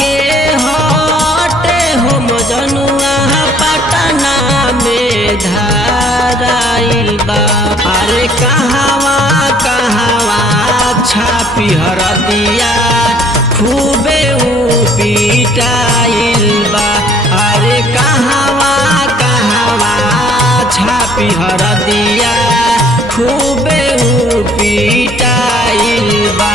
के हटे हो मजनुआ पटना में धराइल बा। अरे कहवा कहवा छापी हरदिया खूबे ऊ पिटाइल बा। अरे कहवा कहवा छापी हरदिया खूबे ऊ पिटाइल बा।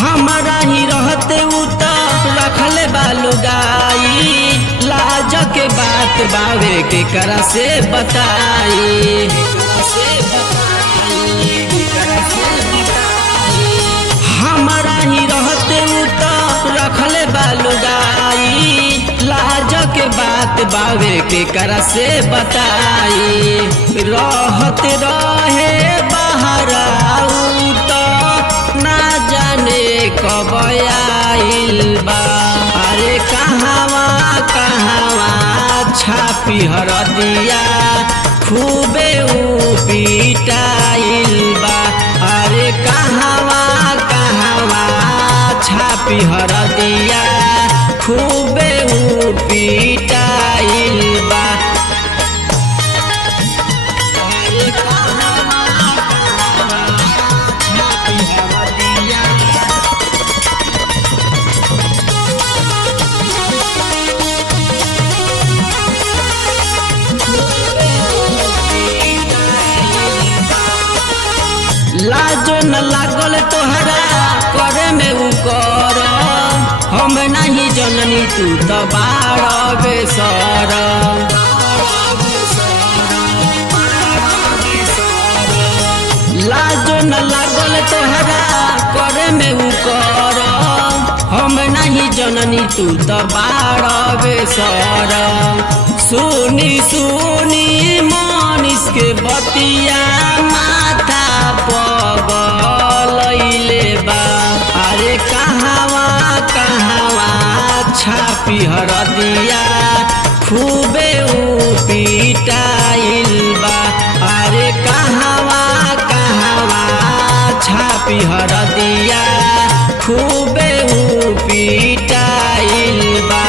हमारा ही रहते उ तो रखले बालू गाई, लाज के बात बावे के करा से बताई। हमारा ही रहते उ तो रखले बालू गाई, लाज के बात बावे के करा से बताई। रहत रहे बाहर उ तो ना जाने कब आइल बा। अरे कहवा कहवा छापी हरदिया खूबे ऊ पिटाइल बा। अरे कहवा कहवा छापी हरदिया खूबे ऊ पिटाइल बा। लाजो न लागल तोहरा करे में उ कर, हम नहीं जननी तू तो बाड़ बेसर। लाजो न लागल तोहरा करे में उ कर, हम नहीं जननी तू तो बाड़ बेसर। सुनी सुनी मनीष के बतिया माथा पगलैले बा। अरे कहवा कहवा छापी हरदिया खूबे ऊ पिटाइल बा। अरे कहवा कहवा छापी हरदिया खूबे ऊ पिटाइल बा।